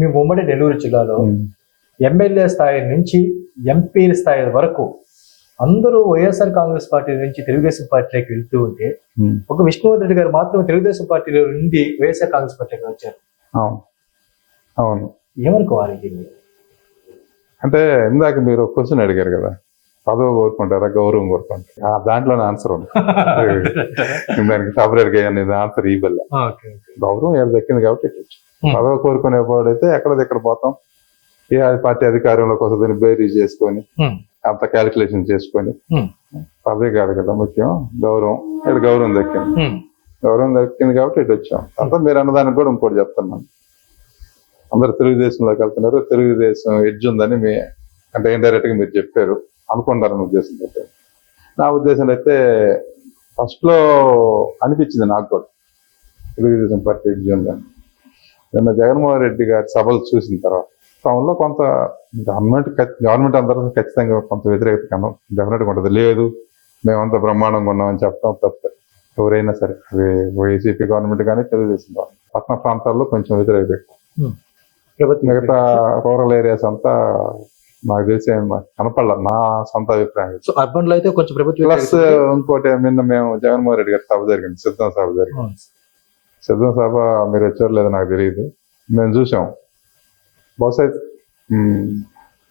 మీ ఉమ్మడి నెల్లూరు జిల్లాలో ఎమ్మెల్యే స్థాయి నుంచి ఎంపీ స్థాయి వరకు అందరూ వైఎస్ఆర్ కాంగ్రెస్ పార్టీ నుంచి తెలుగుదేశం పార్టీలోకి వెళ్తూ ఉంటే. ఒక విష్ణువర్ధన్ రెడ్డి గారు మాత్రం తెలుగుదేశం పార్టీలో నుండి వైఎస్ఆర్ కాంగ్రెస్ పార్టీకి వచ్చారు. అవును. అవును. ఏమనుకోవాలి అంటే ఇందాక మీరు క్వశ్చన్ అడిగారు కదా పదవి కోరుకుంటారా గౌరవం కోరుకుంటారా? ఆ దాంట్లోనే ఆన్సర్ ఉంది. దానికి సపరేట్గా నేను ఆన్సర్ ఇవ్వలే. గౌరవం ఏడు దక్కింది కాబట్టి. పదవి కోరుకునే వాడైతే ఎక్కడ దగ్గర పోతాం. ఏ పార్టీ అధికారంలోకి వస్తుందని బేరీ చేసుకొని. అంత క్యాలిక్యులేషన్ చేసుకొని. పదవి కాదు కదా ముఖ్యం గౌరవం. ఇక్కడ గౌరవం దక్కింది. గౌరవం దక్కింది కాబట్టి ఇటు వచ్చాం. అంతా మీరు అన్నదానికి కూడా ఇంకోటి చెప్తున్నాను అందరు తెలుగుదేశంలోకి వెళ్తున్నారు. తెలుగుదేశం ఎడ్జ్ ఉందని మీ అంటే ఇండైరెక్ట్గా మీరు చెప్పారు. అనుకుంటారని ఉద్దేశం అయితే. నా ఉద్దేశం అయితే ఫస్ట్లో అనిపించింది నాకు కూడా. తెలుగుదేశం పార్టీ ఎడ్జ్ ఉందని. నిన్న జగన్మోహన్ రెడ్డి గారి సభలు చూసిన తర్వాత టౌన్లో కొంత గవర్నమెంట్ గవర్నమెంట్ అందరూ ఖచ్చితంగా కొంత వ్యతిరేకత డెఫినెట్గా ఉంటుంది. లేదు మేమంతా బ్రహ్మాండంగా ఉన్నామని చెప్పడం తప్పే ఎవరైనా సరే అది వైసీపీ గవర్నమెంట్ కానీ తెలుగుదేశం గవర్నమెంట్ పట్టణ ప్రాంతాల్లో కొంచెం వ్యతిరేకత మిగతా రూరల్ ఏరియాస్ అంతా నాకు తెలిసి కనపడలే నా సొంత అభిప్రాయం. సో అర్బన్లో అయితే కొంచెం ప్రభుత్వం ప్లస్ ఇంకోటి నిన్న మేము జగన్మోహన్ రెడ్డి గారి సభ జరిగింది సిద్ధం సభ జరిగింది. సిద్ధం సభ మీరు వచ్చారో లేదో నాకు తెలియదు. మేము చూసాం బహుశా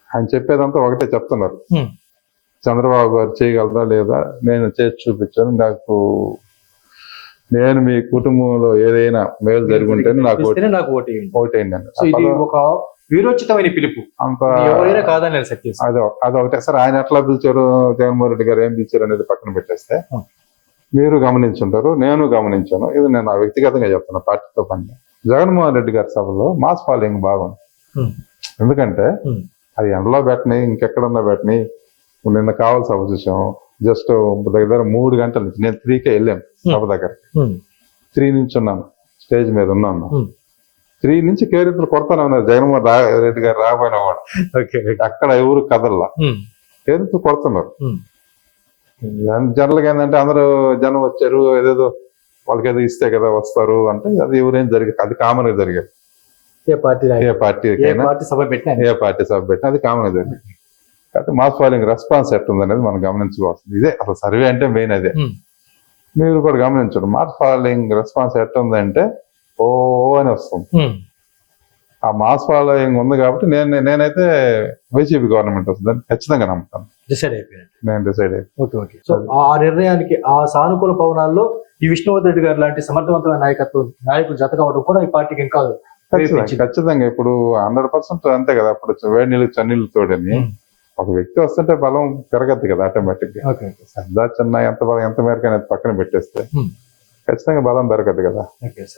ఆయన చెప్పేదంతా ఒకటే చెప్తున్నారు. చంద్రబాబు గారు చేయగలరా లేదా నేను చేసి చూపించాను. నాకు నేను మీ కుటుంబంలో ఏదైనా మేలు జరిగి ఉంటేనే నాకు ఓటేయండి ఒక వీరోచితమైన పిలుపు. అంత ఎవరైనా కాదని అది అది ఒకటే. సార్ ఆయన ఎట్లా పిలిచారు జగన్మోహన్ రెడ్డి గారు ఏం పిలిచారు అనేది పక్కన పెట్టేస్తే. మీరు గమనించుంటారు నేను గమనించాను. ఇది నేను వ్యక్తిగతంగా చెప్తున్నా పార్టీతో పని. జగన్మోహన్ రెడ్డి గారి సభలో మాస్ ఫాలోయింగ్ బాగుంది. ఎందుకంటే అది ఎండలో పెట్టని ఇంకెక్కడన్నా పెట్టని నిన్న కావాలి సభ చూసాం. జస్ట్ దగ్గర మూడు గంటల నుంచి నేను త్రీకే వెళ్ళాను సభ దగ్గర. త్రీ నుంచి ఉన్నాను స్టేజ్ మీద ఉన్నాను. త్రీ నుంచి కేరింతలు కొడతానే ఉన్నారు జగన్మోహన్ రెడ్డి గారు రాబోయిన వాడు. అక్కడ ఎవరు కదల్లా? కేరింతలు కొడుతున్నారు. ఉమ్, జనరల్గా ఏంటంటే అందరూ జనం వచ్చారు ఏదేదో వాళ్ళకి ఏదో ఇస్తే కదా వస్తారు అంటే అది ఎవరేం జరిగింది అది కామన్గా జరిగేది. ఏ పార్టీ ఏ పార్టీ సభ పెట్టినా ఏ పార్టీ సభ పెట్టినా అది కామన్గా జరిగింది. కాబట్టి మాస్ ఫాలోయింగ్ రెస్పాన్స్ ఎట్టుంది అనేది మనం గమనించుకోవాల్సింది ఇదే అసలు సర్వే అంటే మెయిన్ అదే. మీరు కూడా గమనించండి. మాస్ ఫాలోయింగ్ రెస్పాన్స్ ఎట్టుందంటే ఓ అని వస్తుంది. ఆ మాస్ ఫాలోయింగ్ ఉంది కాబట్టి నేను నేనైతే వైసీపీ గవర్నమెంట్ వస్తుందని ఖచ్చితంగా నమ్ముతాను. డిసైడ్ అయిపోయారు నేను డిసైడ్ అయ్యి ఓకే ఓకే. సో ఆ నిర్ణయానికి ఆ సానుకూల పవనాల్లో ఈ విష్ణువర్ధన్ రెడ్డి గారు లాంటి సమర్థవంతమైన నాయకత్వం నాయకులు జత కావడం కూడా ఈ పార్టీకి ఇంకా ఖచ్చితంగా ఇప్పుడు హండ్రెడ్ పర్సెంట్ అంతే కదా అప్పుడు వేడి నీళ్ళు చన్నీళ్ళు తోడని. ఒక వ్యక్తి వస్తుంటే బలం పెరగద్దు కదా ఆటోమేటిక్గా ఓకే. ఓకే సార్ పెద్ద చిన్న ఎంత బలం ఎంత మేరకు అనేది పక్కన పెట్టేస్తే ఖచ్చితంగా బలం పెరగదు కదా.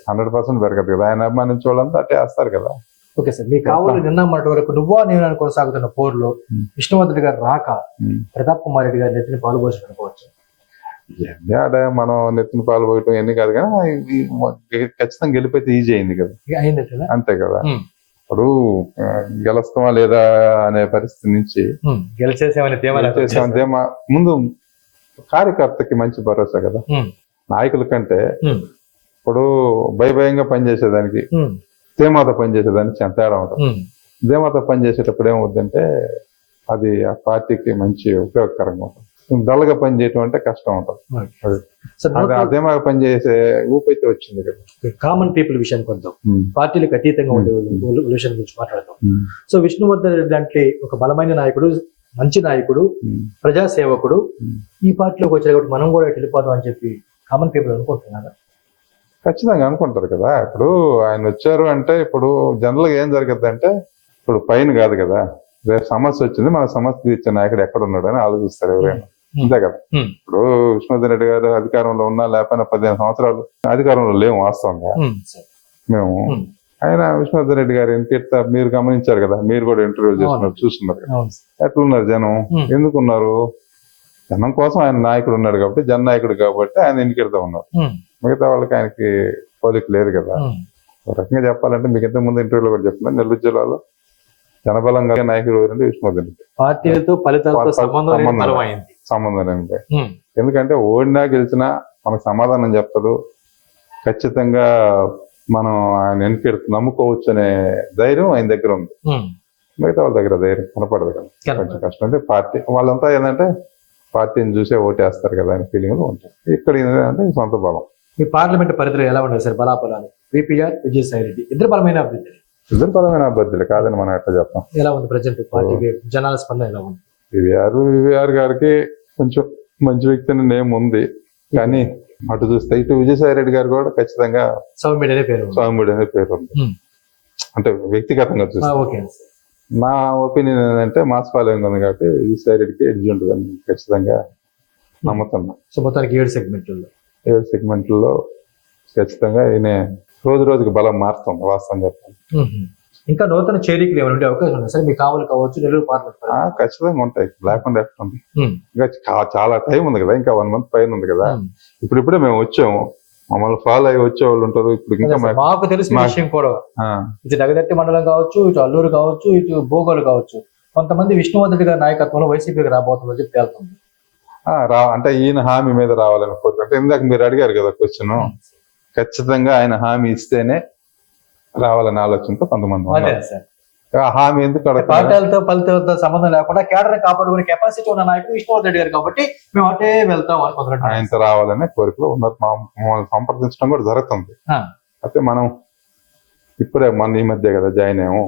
హండ్రెడ్ పర్సెంట్ పెరగదు కదా. ఆయన అభిమానించే వాళ్ళంతా అట్టే వేస్తారు కదా. ఓకే సార్ మీ కావాలి నిన్న మొన్నటి వరకు నువ్వా నేను కొనసాగుతున్న పోరులో ఉమ్. విష్ణువర్ధన్ రెడ్డి గారు రాక ఉమ్. ప్రతాప్ కుమార్ రెడ్డి గారి నెత్తిని పాల్గొచ్చు అనుకోవచ్చు ఆడ మనం నెత్తిన పాలు పోయటం ఎన్ని కాదు కానీ ఖచ్చితంగా గెలిపోతే ఈజీ అయింది కదా. అంతే కదా. ఉమ్, ఇప్పుడు గెలుస్తామా లేదా అనే పరిస్థితి నుంచి గెలిచేసామని ముందు కార్యకర్తకి మంచి భరోసా కదా. నాయకుల కంటే ఇప్పుడు భయ భయంగా పనిచేసేదానికి ధీమాత పనిచేసేదానికి చాలా తేడా ఉంటుంది ఉమ్, ధీమాత పనిచేసేటప్పుడు ఏమవుద్దంటే అది ఆ పార్టీకి మంచి ఉపయోగకరంగా ఉంటుంది డల్గా పని చేయటం అంటే కష్టం ఉంటుంది. అది ఆ ధీమాగా పనిచేసే ఊపైతే వచ్చింది కదా కామన్ పీపుల్ విషయానికి వద్దాం. పార్టీలకు అతీతంగా ఉండే. విషయం గురించి మాట్లాడదాం. సో విష్ణువర్ధన్ రెడ్డి లాంటి ఒక బలమైన నాయకుడు మంచి నాయకుడు. ప్రజాసేవకుడు. ఈ పార్టీలోకి కాబట్టి మనం కూడా వెళ్ళిపోదాం అని చెప్పి కామన్ పీపుల్ అనుకుంటున్నారు ఖచ్చితంగా అనుకుంటారు కదా. ఇప్పుడు ఆయన వచ్చారు అంటే ఇప్పుడు జనరల్గా ఏం జరుగుద్ది అంటే ఇప్పుడు పైన కాదు కదా. రేపు సమస్య వచ్చింది మన సమస్య తీర్చే నాయకుడు ఎక్కడ ఉన్నాడు అని ఆలోచిస్తారు ఎవరైనా. అంతే కదా. ఇప్పుడు విష్ణువర్ధన్ రెడ్డి గారు అధికారంలో ఉన్నా లేకపోయినా పదిహేను సంవత్సరాలు అధికారంలో లేవు వాస్తవంగా. మేము ఆయన విష్ణువర్ధన్ రెడ్డి గారు ఇంటి మీరు గమనించారు కదా. మీరు కూడా ఇంటర్వ్యూ చేస్తున్నారు చూస్తున్నారు. ఎట్లున్నారు జనం. ఎందుకున్నారు? జనం కోసం ఆయన నాయకుడు ఉన్నాడు కాబట్టి జన నాయకుడు కాబట్టి ఆయన ఎన్నికెళ్తా ఉన్నారు. మిగతా వాళ్ళకి ఆయనకి పోలిక లేదు కదా. ఒక రకంగా చెప్పాలంటే మీకు ఇంతకు ముందు ఇంటర్వ్యూలో కూడా చెప్తున్నాను నెల్లూరు జిల్లాలో జనబలం కలిగిన నాయకుడు ఎవరంటే విష్ణువర్ధన్ రెడ్డి. పార్టీలతో ఫలితాలతో సంబంధం సంబంధం. లేనిదే ఎందుకంటే ఓడినా గెలిచినా మనకు సమాధానం చెప్తాడు. ఖచ్చితంగా మనం ఆయన వెనక నమ్ముకోవచ్చు అనే ధైర్యం ఆయన దగ్గర ఉంది. మిగతా వాళ్ళ దగ్గర ధైర్యం కనపడదు కదా. కొంచెం. కష్టం. అంటే పార్టీ వాళ్ళంతా ఏంటంటే పార్టీని చూసే ఓటేస్తారు కదా అనే ఫీలింగ్ ఉంటాయి ఇక్కడ ఏంటంటే సొంత బలం. మీ పార్లమెంట్ పరిధిలో ఎలా ఉండదు సార్ బలాపలాలు విపిఆర్ విజయసాయి రెడ్డి ఇద్దరు బలమైన అభ్యర్థులు. ఇద్దరు బలమైన అభ్యర్థులు కాదని మనం ఎట్లా చెప్తాం? ఎలా ఉంది ప్రజెంట్ పార్టీకి జనాల స్పందన ఎలా ఉంది? వివిఆర్ వివిఆర్ గారికి కొంచెం మంచి వ్యక్తి అనే నేమ్ ఉంది. కానీ అటు చూస్తే ఇటు విజయసాయి రెడ్డి గారు కూడా ఖచ్చితంగా సౌమ్యుడు అనే పేరు ఉంది. స్వామిడి అనే పేరు ఉంది. అంటే వ్యక్తిగతంగా చూస్తే. నా ఒపీనియన్ ఏంటంటే మాస్ ఫాలోయింగ్ ఉంది కాబట్టి విజయసాయి రెడ్డికి ఎడ్జ్ ఉంటుందని ఖచ్చితంగా నమ్ముతున్నా. సో మొత్తానికి ఏడు సెగ్మెంట్లలో. ఏడు సెగ్మెంట్లలో ఖచ్చితంగా ఈయన రోజు రోజుకి బలం మారుతుంది వాస్తవం చెప్పాలి ఇంకా నూతన చేరికలు ఏమైనా ఉండే అవకాశం ఉంది? సార్ మీ కావాలి కావచ్చు నెల్లూరు పార్లమెంట్ ఆ, పరిధిలో. ఖచ్చితంగా ఉంటాయి. లేకుండా ఎట్లా ఉంటాయి ఉమ్. ఇంకా చాలా టైం ఉంది కదా. ఇంకా వన్ మంత్ పైన ఉంది కదా. ఇప్పుడు ఇప్పుడే మేము వచ్చాము. మమ్మల్ని ఫాలో అయ్యి వచ్చే వాళ్ళు ఉంటారు. ఇప్పుడు ఇంకా మాకు- మాకు తెలిసిన విషయం కూడా. ఇటు నగదట్టి మండలం కావచ్చు ఇటు అల్లూరు కావచ్చు ఇటు భోగోలు కావచ్చు. కొంతమంది విష్ణువర్ధన్ గారి నాయకత్వంలో వైసీపీకి రాబోతుందని చెప్పి తేలుతుంది. రా అంటే ఈయన హామీ మీద రావాలని కోరుకు అంటే ఇందాక మీరు అడిగారు కదా క్వశ్చన్ ఖచ్చితంగా ఆయన హామీ ఇస్తేనే రావాలని ఆలోచనతో కొంతమంది హామీ ఎందుకు? పార్టీలతో ఫలితాలతో సంబంధం లేకుండా కేడర్ కాపాడుకునే కెపాసిటీ ఉన్న నాయకుడు విష్ణువర్ధన్ రెడ్డి గారు కాబట్టి మేము అటే వెళ్తాం అనుకుంటున్నాం ఆయనతో రావాలనే కోరికలో ఉన్నారు. సంప్రదించడం కూడా జరుగుతుంది. అయితే మనం ఇప్పుడే మన ఈ మధ్య కదా జాయిన్ అయ్యాము.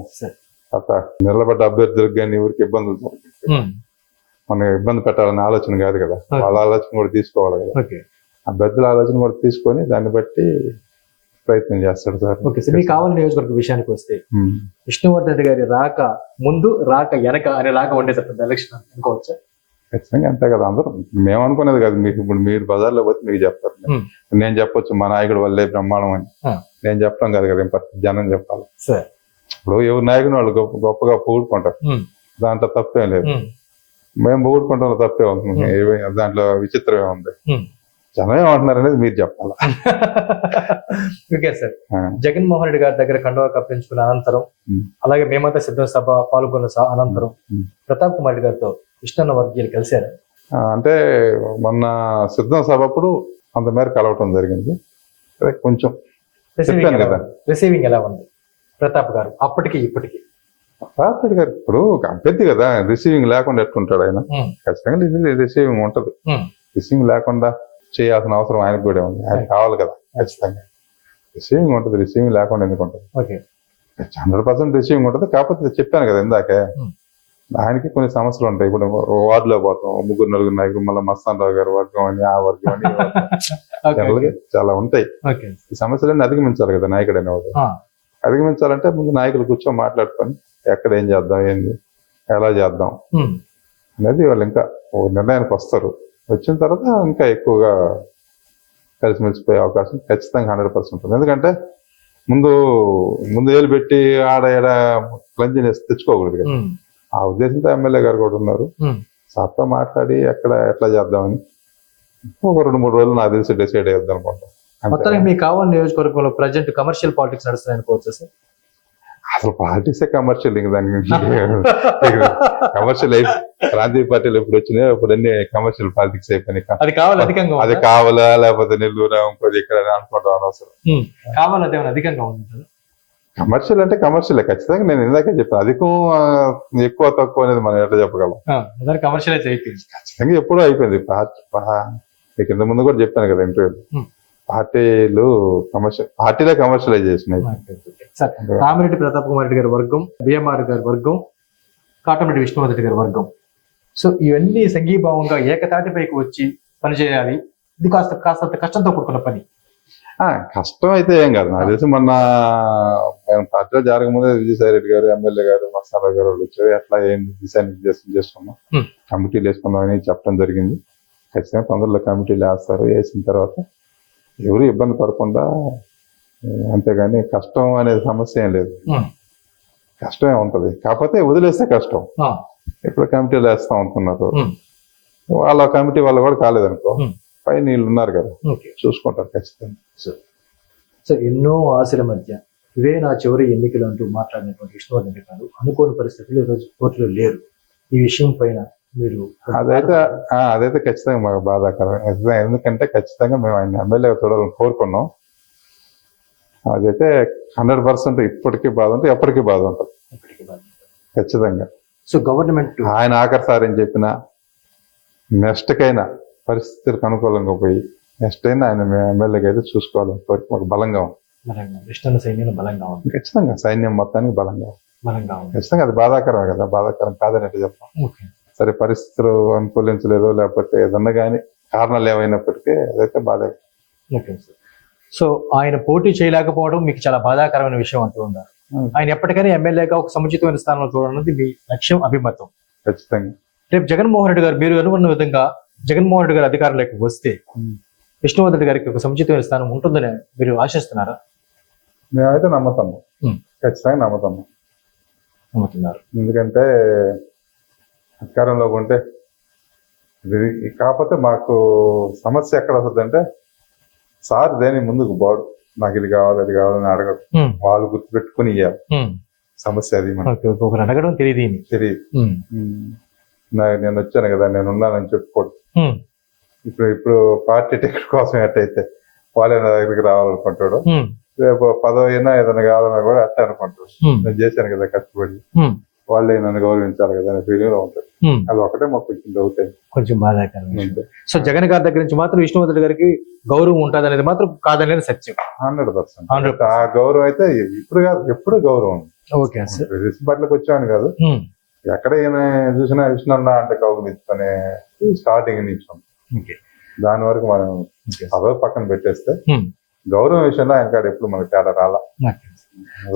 అత నిలబడ్డ అభ్యర్థులకు కానీ ఎవరికి ఇబ్బందులు జరగదు. మనం ఇబ్బంది పెట్టాలనే ఆలోచన కాదు కదా. వాళ్ళ ఆలోచన కూడా తీసుకోవాలి కదా ఓకే అభ్యర్థుల ఆలోచన కూడా తీసుకొని దాన్ని బట్టి ప్రయత్నం చేస్తాడు సార్ ఓకే సార్ మీకు కావాలని నియోజకవర్గ విషయానికి వస్తే. విష్ణువర్ధన్ రెడ్డి గారి రాక ముందు రాక వెనక అనే లాగా ఉండే సార్ ఎలక్షన్ అనుకోవచ్చు ఖచ్చితంగా అంతే కదా అందరూ మేము అనుకునేది కాదు మీకు ఇప్పుడు మీరు బజార్లో పోతే మీకు చెప్తారు. నేను చెప్పొచ్చు మా నాయకుడు వల్లే బ్రహ్మాండం అని ఆ. నేను చెప్పడం కాదు కదా జనం చెప్పాలి సార్ ఇప్పుడు ఎవరు నాయకుని వాళ్ళు గొప్ప గొప్పగా పొగుడుకుంటారు ఉమ్. దాంట్లో తప్పేం లేదు. మేము పొగుడుకుంటాం తప్పే ఉంది. ఏమీ- దాంట్లో విచిత్రం ఏముంది ఉమ్. జనం ఏమంటున్నారు అనేది మీరు చెప్పాలి ఓకే సార్. జగన్మోహన్ రెడ్డి గారి దగ్గర కండువా కప్పించుకున్న అనంతరం. అలాగే మేమంతా సిద్ధం సభ పాల్గొన్న అనంతరం. ప్రతాప్ కుమార్ రెడ్డి గారితో విష్ణన్న వర్గీయులు కలిశారు అంటే మొన్న సిద్ధం సభ అప్పుడు అంత మేర కలవటం జరిగింది కొంచెం. ఉంది? రిసీవింగ్ ఎలా ఉంది ప్రతాప్ గారు అప్పటికి ఇప్పటికి రాపిడ్ గారు ఇప్పుడు ఒక అభ్యర్థి కదా రిసీవింగ్ లేకుండా ఎట్టుంటాడు ఆయన. ఖచ్చితంగా రిసీవింగ్ ఉంటది. రిసీవింగ్ లేకుండా చేయాల్సిన అవసరం ఆయనకు కూడా ఉంది. ఆయన కావాలి కదా ఖచ్చితంగా. రిసీవింగ్ ఉంటుంది రిసీవింగ్ లేకుండా ఎందుకు ఉంటుంది? హండ్రెడ్ పర్సెంట్ రిసీవింగ్ ఉంటుంది. కాకపోతే చెప్పాను కదా ఇందాకే. ఆయనకి కొన్ని సమస్యలు ఉంటాయి. ఇప్పుడు వార్డులో పోతాం ముగ్గురు నలుగురు నాయకులు మళ్ళీ మస్తాన్ రావు గారు వర్గం అని ఆ వర్గం అని చాలా ఉంటాయి. ఈ సమస్యలన్నీ అధిగమించాలి కదా నాయకుడు అనేవాడు. అధిగమించాలంటే ముందు నాయకులు కూర్చొని మాట్లాడుకొని ఎక్కడ ఏం చేద్దాం ఏంది ఎలా చేద్దాం. అనేది వాళ్ళు ఇంకా ఒక నిర్ణయానికి వస్తారు వచ్చిన తర్వాత ఇంకా ఎక్కువగా కలిసిమెలిసిపోయే అవకాశం ఖచ్చితంగా హండ్రెడ్ పర్సెంట్ ఉంటుంది ఎందుకంటే ముందు ముందు ఏలు పెట్టి ఆడ ఏడ క్లంజినెస్ తెచ్చుకోకూడదు కదా. ఆ ఉద్దేశంతో ఎమ్మెల్యే గారు కూడా ఉన్నారు. సార్తో మాట్లాడి ఎక్కడ ఎట్లా చేద్దామని ఒక రెండు మూడు రోజులు నాకు తెలిసి డిసైడ్ అయ్యొద్దు అనుకుంటాం. మొత్తానికి మీకు కావాలి నియోజకవర్గంలో ప్రజెంట్ కమర్షియల్ పాలిటిక్స్ నడుస్తున్నాయి అనుకోవచ్చు సార్ అసలు పాలిటిక్సే కమర్షియల్ ఇంక దాని కమర్షియల్ ప్రాంతీయ పార్టీలు ఎప్పుడు వచ్చినాయో అప్పుడు అన్ని కమర్షియల్ పాలిటిక్స్ అయిపోయినాయి. అది కావాలి అధికంగా అది? కావాలా లేకపోతే నెల్లూరు ఇంకోటి ఇక్కడ అని అనుకుంటాం అనవసరం. కావాలి అదేమైనా అధికంగా సార్ కమర్షియల్ అంటే కమర్షియల్ ఖచ్చితంగా నేను ఇందాకే చెప్పాను అధికం ఎక్కువ తక్కువ అనేది మనం ఎట్లా చెప్పగలం? దాని కమర్షియలైజ్ అయిపోయింది. ఖచ్చితంగా ఎప్పుడూ అయిపోయింది. మీకు ఇంత ముందు కూడా చెప్పాను కదా ఇంటర్వ్యూ. పార్టీలు కమర్షియల్ పార్టీలే కమర్షియలైజ్ చేసినాయి. సార్ రామిరెడ్డి ప్రతాప్ కుమార్ రెడ్డి గారి వర్గం బిఎంఆర్ గారి వర్గం కాటమిరెడ్డి విష్ణువర్ధన్ గారి వర్గం. సో ఇవన్నీ సంఘీభావంగా ఏకతాటిపైకి వచ్చి పనిచేయాలి. ఇది కాస్త కాస్త కష్టంతో కూడుకున్న పని. ఆ, కష్టం అయితే ఏం కాదు. నాకు తెలిసి మొన్న పార్టీలో జరగముందే విజయసాయి రెడ్డి గారు ఎమ్మెల్యే గారు మస్తారావు గారు వాళ్ళు వచ్చారు. ఎట్లా ఏం నిర్దేశం చేసుకున్నాం. కమిటీలు వేసుకుందాం అని చెప్పడం జరిగింది. ఖచ్చితంగా తొందరలో కమిటీలు వేస్తారు. వేసిన తర్వాత ఎవరు ఇబ్బంది పడకుండా అంతేగాని కష్టం అనేది సమస్య ఏం లేదు. కష్టమే ఉంటది. కాకపోతే వదిలేస్తే కష్టం. ఇప్పుడు కమిటీలు వేస్తా ఉంటున్నారు. వాళ్ళ కమిటీ వాళ్ళు కూడా కాలేదనుకో. పైన వీళ్ళు ఉన్నారు కదా. చూసుకుంటారు ఖచ్చితంగా. సో ఎన్నో ఆశల మధ్య ఇవే నా చివరి ఎన్నికలు అంటూ మాట్లాడినటువంటి విష్ణువర్ధన్ గారు అనుకోని పరిస్థితులు ఈరోజు కోర్టులో లేరు. ఈ విషయం పైన మీరు అదైతే అదైతే ఖచ్చితంగా మాకు బాధాకరం. ఎందుకంటే ఖచ్చితంగా మేము ఆయన ఎమ్మెల్యే చూడాలని కోరుకున్నాం. అదైతే హండ్రెడ్ పర్సెంట్ ఇప్పటికీ బాధ ఉంటుంది. ఎప్పటికీ బాధ ఉంటుంది. ఖచ్చితంగా. సో గవర్నమెంట్ ఆయన ఆఖరిసారి ఏం చెప్పినా నెక్స్ట్కైనా పరిస్థితులకు అనుకూలంగా పోయి నెక్స్ట్ అయినా ఆయన ఎమ్మెల్యేకి అయితే చూసుకోవాలి వరకు మాకు బలంగా ఉంది. సైన్యం బలంగా ఉంది. ఖచ్చితంగా సైన్యం మొత్తానికి బలంగా ఉంది. బలంగా ఉంది. ఖచ్చితంగా అది బాధాకరమే కదా. బాధాకరం కాదనట్టు చెప్తాం ఓకే. సరే పరిస్థితులు అనుకూలించలేదో లేకపోతే ఏదన్నా కానీ కారణాలు ఏమైనప్పటికీ అదైతే బాధ ఓకే సార్. సో ఆయన పోటీ చేయలేకపోవడం మీకు చాలా బాధాకరమైన విషయం అంటూ ఉన్నారు. ఆయన ఎప్పటికైనా ఎమ్మెల్యేగా ఒక సముచితమైన స్థానంలో చూడాలన్నది మీ లక్ష్యం అభిమతం. ఖచ్చితంగా. రేపు జగన్మోహన్ రెడ్డి గారు మీరు అనుకున్న విధంగా జగన్మోహన్ రెడ్డి గారు అధికారంలోకి వస్తే విష్ణువర్ధన్ రెడ్డి గారికి ఒక సముచితమైన స్థానం ఉంటుందని మీరు ఆశిస్తున్నారా? మేమైతే నమ్ముతాము. ఖచ్చితంగా నమ్ముతాము. నమ్ముతున్నారు. ఎందుకంటే అధికారంలో ఉంటే కాకపోతే మాకు సమస్య ఎక్కడ వస్తుందంటే సార్ దేని ముందుకు పోడు నాకు ఇది కావాలి అది కావాలని అడగడు ఉమ్, వాళ్ళు గుర్తుపెట్టుకుని ఇవ్వాలి. సమస్య అది. ఒకరు అడగడం తెలియదు. తెలియదు. నేను వచ్చాను కదా నేను ఉన్నానని చెప్పుకోడు ఇప్పుడు ఇప్పుడు పార్టీ టికెట్ కోసం ఎట్టయితే వాళ్ళే నా దగ్గరికి రావాలనుకుంటాడు రేపు పదవి అయినా ఏదైనా కావాలన్నా కూడా అట్టే అనుకుంటాడు. నేను చేశాను కదా కష్టపడి వాళ్ళే నన్ను గౌరవించాలి కదా అనే ఫీలింగ్లో ఉంటాడు. అది ఒకటే మాకు కొంచెం డౌట్ అయింది కొంచెం బాధాకరం సో జగన్ గారి దగ్గర నుంచి మాత్రం విష్ణువర్ధన్ గారికి గౌరవం ఉంటుంది అనేది మాత్రం కాదనేది సత్యం. Hundred percent. 100%. ఆ గౌరవం అయితే ఇప్పుడు కాదు ఎప్పుడు గౌరవం. Okay sir. బట్లకు వచ్చాను కాదు. ఎక్కడ ఈయన చూసినా విష్ణున్న అంటే కౌగులించుకునే స్టార్టింగ్ నుంచి దాని వరకు మనం. పదవి పక్కన పెట్టేస్తే గౌరవం విషయంలో ఆయన కాడ ఎప్పుడు మనకి తేడా రాలా.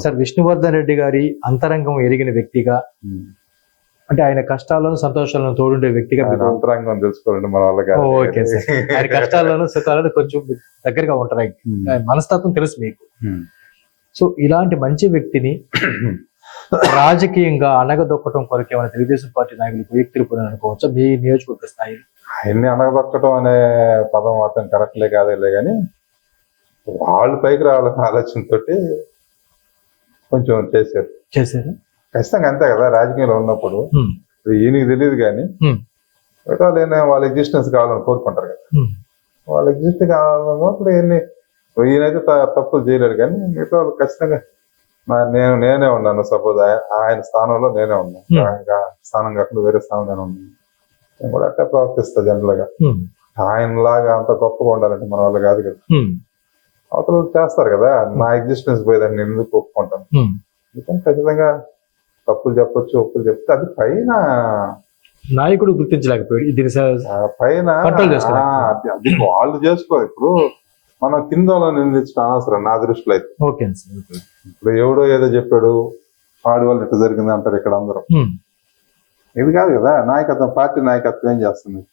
సార్ విష్ణువర్ధన్ రెడ్డి గారి అంతరంగం ఎరిగిన వ్యక్తిగా అంటే ఆయన కష్టాలను సంతోషాలను తోడుండే వ్యక్తిగా అంతరంగం తెలుసుకోవాలంటే మన వాళ్ళకి ఓకే సార్. ఆయన కష్టాలను సుఖాలను కొంచెం దగ్గరగా ఉంటాయి ఆయన మనస్తత్వం తెలుసు మీకు. సో ఇలాంటి మంచి వ్యక్తిని రాజకీయంగా అనగదొక్కటం కొరకు ఏమైనా తెలుగుదేశం పార్టీ నాయకులు వ్యక్తులు కూడా అనుకోవచ్చా? మీ నియోజకవర్గ స్థాయి ఆయన్ని అనగదొక్కడం అనే పదం మాత్రం కరెక్ట్లే కాదేలే కానీ వాళ్ళు పైకి రావాలనే ఆలోచనతో కొంచెం చేశారు. చేశారు? ఖచ్చితంగా అంతే కదా రాజకీయంలో ఉన్నప్పుడు. ఈయనకి తెలియదు కానీ మిగతా లేని వాళ్ళ ఎగ్జిస్టెన్స్ కావాలని కోరుకుంటారు కదా. వాళ్ళ ఎగ్జిస్ట్ కావాలన్నప్పుడు ఈయన్ని ఈయనైతే తప్పులు చేయలేడు కానీ మిగతా వాళ్ళు ఖచ్చితంగా నేను నేనే ఉన్నాను. సపోజ్ ఆయన స్థానంలో నేనే ఉన్నాను. స్థానం కాకుండా వేరే స్థానం నేను ఉన్నాను. నేను కూడా అట్టే ప్రవర్తిస్తా జనరల్గా. ఆయనలాగా అంత గొప్పగా ఉండాలంటే మన వాళ్ళు కాదు కదా. అవతల చేస్తారు కదా నా ఎగ్జిస్టెన్స్ పోయేదాన్ని నేను ఎందుకు ఒప్పుకుంటాను. అందుకని ఖచ్చితంగా తప్పులు చెప్పొచ్చు ఒప్పులు చెప్తే అది పైన నాయకుడు గుర్తించలేకపోయాడు. దీని పైన అది- వాళ్ళు చేసుకో ఇప్పుడు మనం కింద నిందించడం అనవసరం నా దృష్టిలో అయితే. ఓకే. ఇప్పుడు ఎవడో ఏదో చెప్పాడు ఆడి వాళ్ళు ఇట్లా జరిగింది అంటారు ఇక్కడ అందరూ. ఇది కాదు కదా నాయకత్వం పార్టీ నాయకత్వం ఏం చేస్తుంది?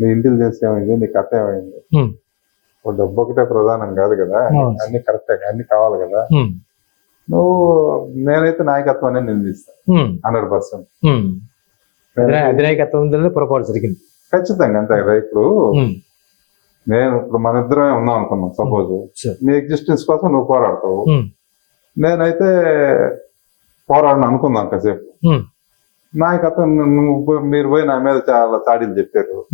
నీ ఇంటెలిజెన్స్ ఏమైంది నీ కథ ఏమైంది? డబ్బు ఒకటే ప్రధానం కాదు కదా. అన్ని కరెక్టే అన్ని కావాలి కదా? నువ్వు నేనైతే నాయకత్వాన్ని నిందిస్తాను హండ్రెడ్ పర్సెంట్. అధినాయకత్వం పొరపాటు జరిగింది. ఖచ్చితంగా అంతే కదా? ఇప్పుడు నేను ఇప్పుడు మన ఇద్దరమే ఉన్నాం అనుకున్నాం సపోజ్. నీ ఎగ్జిస్టెన్స్ కోసం నువ్వు పోరాడతావు. నేనైతే పోరాడను అనుకుందాం కాసేపు. నాయకత్వం నువ్వు మీరు పోయి నా మీద చాలా చాడీలు చెప్పారు.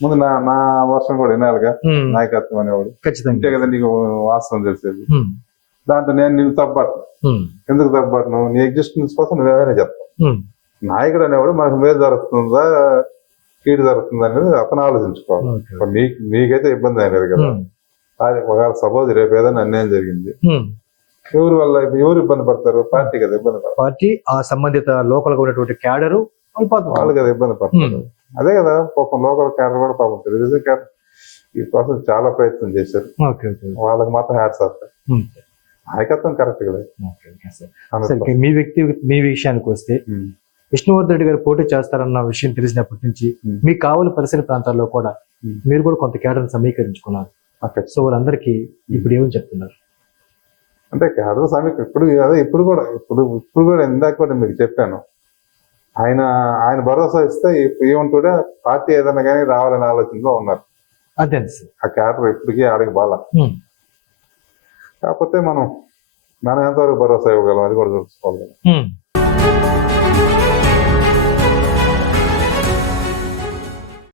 ముందు నా నా వర్షం కూడా వినాలిగా. నాయకత్వం అనేవాడు. అంతే ఖచ్చితంగా కదా నీకు వాస్తవం తెలిసేది. దాంట్లో నేను నిన్ను తప్పట్ను ఎందుకు తప్పట్ను నీ ఎగ్జిస్టెన్స్ కోసం నువ్వేమైనా చెప్తావు. నాయకుడు అనేవాడు మనకు మేలు జరుగుతుందా కీడు జరుగుతుందా అనేది అతను ఆలోచించుకోవాలి. నీకు నీకైతే ఇబ్బంది అయినది కదా. ఒకవేళ సపోజ్ రేపు ఏదైనా అన్యాయం జరిగింది. ఎవరి వల్ల ఎవరు ఇబ్బంది పడతారు? పార్టీ కదా ఇబ్బంది పడతారు. పార్టీ ఆ సంబంధిత లోకల్గా ఉన్నటువంటి క్యాడరు వాళ్ళు కదా ఇబ్బంది పడతారు. అదే కదా పాపం లోకల్ క్యాడర్ కూడా పాపం తెలుగుదేశం క్యాడర్. ఈ కోసం చాలా ప్రయత్నం చేశారు. వాళ్ళకి మాత్రం హ్యాట్స్ ఉమ్, నాయకత్వం కరెక్ట్ కదా. మీ వ్యక్తి మీ విషయానికి వస్తే. విష్ణువర్ధన్ రెడ్డి గారు పోటీ చేస్తారన్న విషయం తెలిసినప్పటి నుంచి. మీ కావలి పరిసర ప్రాంతాల్లో కూడా. మీరు కూడా కొంత కేడర్ సమీకరించుకున్నారు. సో వాళ్ళందరికీ ఇప్పుడు ఏమని చెప్తున్నారు? అంటే క్యాడర్ సమీక్ష ఇప్పుడు అదే ఇప్పుడు కూడా ఇప్పుడు ఇప్పుడు కూడా ఇందాక కూడా మీకు చెప్పాను. ఆయన ఆయన భరోసా ఇస్తే ఏమంటుండే పార్టీ ఏదైనా కానీ రావాలనే ఆలోచనలో ఉన్నారు అదే ఆ క్యాడర్ ఇప్పటికీ ఆడికి బాల. కాకపోతే మనం మనం ఎంతవరకు భరోసా ఇవ్వగలం అది కూడా చూసుకోవాలి.